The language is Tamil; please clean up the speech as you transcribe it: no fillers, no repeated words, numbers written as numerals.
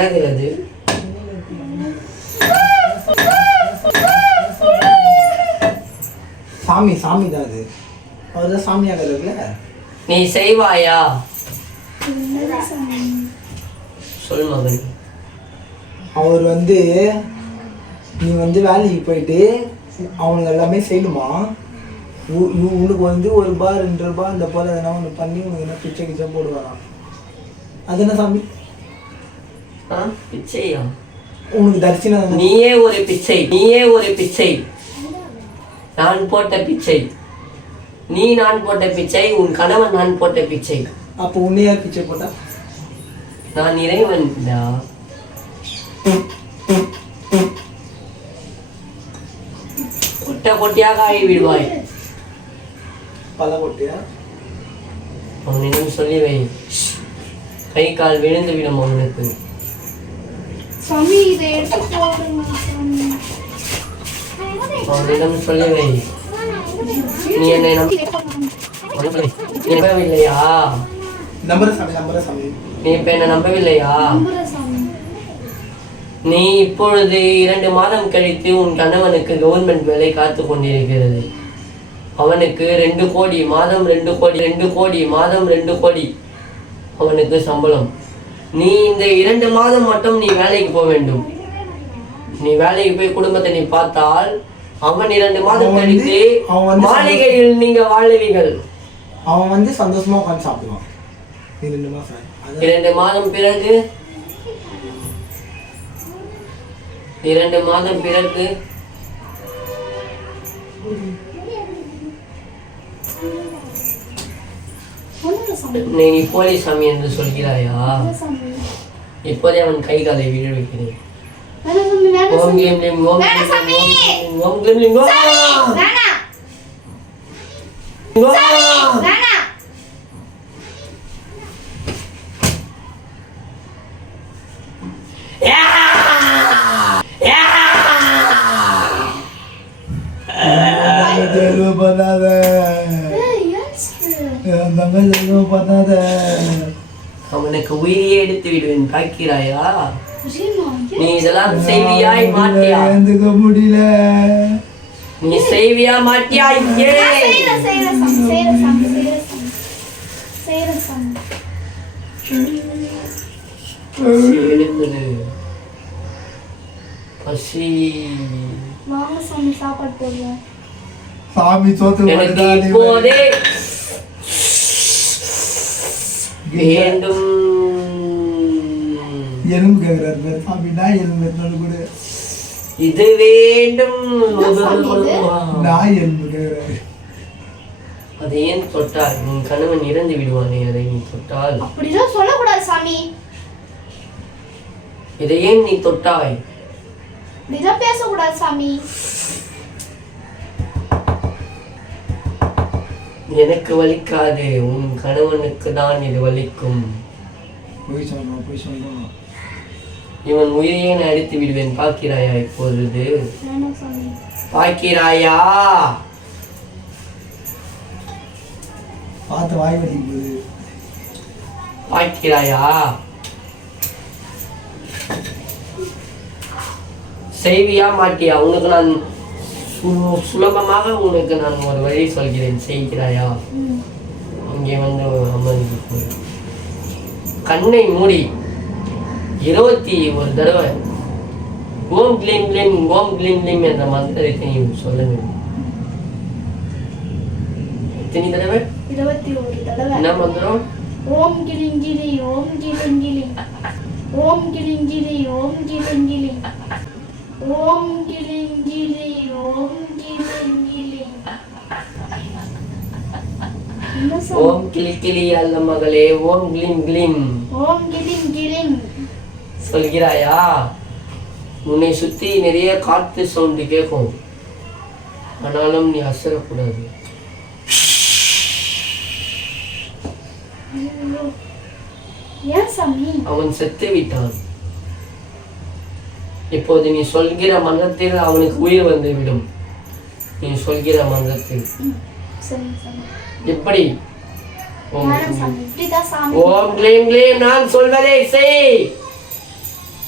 என்னது சாமி சாமி தான் அது. அவர் தான் சாமியாக இருக்குல்ல. நீ செய்வாயா? சொல் மகன். அவர் நீ வேலைக்கு போயிட்டு அவனுக்கு எல்லாமே செய்யணுமா? உனக்கு 1 ரூபா 2 ரூபா இந்த போல எதனா ஒன்று பண்ணி உனக்கு என்ன பிச்சை கிச்சை போடுவாராம். அது என்ன சாமி? பிச்சையா? உனக்கு தரிசனம். நீயே ஒரு பிச்சை. நான் போட்ட பிச்சை. நீ நான் போட்ட பிச்சை. உன் கணவன் நான் போட்ட பிச்சை. அப்போ உன்னை யார் பிச்சை போட்டா? நான் இறைவன். கொட்டையாக ஆகி விடுவாய். பல கொட்டையா? அவனிடம் சொல்லி வை. கை கால் விழுந்து விடும் அவனுக்கு. அவனிடம் சொல்லி வை. நீ என்னை நம்பவில்லையா? நீ இப்ப என்ன நம்பவில்லையா? நீ இப்பொழுது 2 மாதம் கழித்து உன் கணவனுக்கு கவர்மெண்ட் வேலை காத்து கொண்டிருக்கிறது. அவனுக்கு 2 கோடி மாதம் 2 கோடி மாதம் 2 கோடி அவனுக்கு சம்பளம். நீ இந்த 2 மாதம் மட்டும் நீ வேலைக்கு போக வேண்டும். நீ வேலைக்கு போய் குடும்பத்தை நீ பார்த்தால் அவன் 2 மாதம் கழித்து மாளிகையில் நீங்க வாழுவீர்கள். அவன் சந்தோஷமா உட்காந்து சாப்பிடுவான். 2 மாதம் பிறகு 2 மாதம் பிறகு நீ போலி சாமி என்று சொல்கிறாயா? இப்போதே அவன் கை காலை விழ வைக்கிறேன். ஓம் கிம் லிம் ஓம் ஓம் கிம் லிம் ஓம் அவனுக்கு உயிரியே எடுத்து விடுவேன். பார்க்கிறாயா? நீ இதெல்லாம் செய்வியாய் மாட்டியா? முடியல. நீ செய்வியா மாட்டியா? பசி. சாமி சோத்து இப்போதே வேண்டும். எலும்பு கேட்கிறாரு சாமி. நான் எலும்பு கூட இது வேண்டும். நான் எலும்பு கேட்கிறாரு. அதை ஏன் தொட்டால் உன் கணவன் இறந்து விடுவானே. அதை நீ தொட்டால் அப்படிதான் சொல்லக்கூடாது சாமி. இதை ஏன் நீ தொட்டாய்? இப்படிதான் பேசக்கூடாது சாமி. எனக்கு வலிக்காது. உன் கணவனுக்கு தான் இது வலிக்கும். இவன் உயிரையே நான் அடித்து விடுவேன். பார்க்கிறாயா? இப்பொழுது பார்க்கிறாயா? பார்த்து வாய் வலிக்குது. பார்க்கிறாயா? செய்வியா மாட்டியா? உனக்கு நான் சுலபமாக உனக்கு நான் ஒரு வழி சொல்கிறேன். செய்கிறாயா? இங்கே அமர்ந்து கண்ணை மூடி 21 தடவை ஓம் கிளீம் கிளீம் ஓம் கிளீம் கிளீம் என்ற மந்திரத்தை நீ சொல்ல வேண்டும். எத்தனை தடவை? 21 தடவை. என்ன மந்திரம்? ஓம் கிளிங்கிலி ஓம் கிளிங்கிலி ஓம் கிளிங்கிலி ஓம் கிளிங்கிலி ஓம் கிளிங்கிலி ஓம் கிளிங்கிலி. ஓம் கிளி கிளி அல்ல மகளே. ஓம் கிளீம் கிளீம் ஓம் கிளிம் கிளிம் சொல்கிறாயா? உன்னை சுத்தி நிறைய காற்று சவுண்டு கேட்கும். ஆனாலும் நீ அசரக்கூடாது. அவன் செத்து விட்டான். இப்போது நீ சொல்கிற மந்திரத்தில் அவனுக்கு உயிர் வந்து விடும். நீ சொல்கிற மந்திரத்தில் எப்படி? ஓம் கிளீம் கிளீம் நான் சொல்வதை செய்.